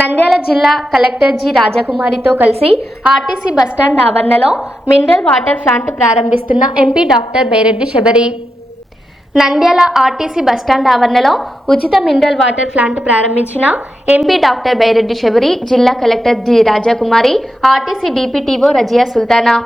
నంద్యాల జిల్లా collector G రాజకుమారితో కలిసి RTC bus stand ఆవరణలో mineral water plant ప్రారంభిస్తున్న MP doctor Byreddy Sabari. Nandyal RTC bus stand ఆవరణలో ఉచిత మినరల్ వాటర్ ప్లాంట్ ప్రారంభించిన ఎంపీ డాక్టర్ బైరెడ్డి శబరి, జిల్లా కలెక్టర్ జి రాజకుమారి, ఆర్టీసీ డిపిటిఓ రజియా సుల్తానా.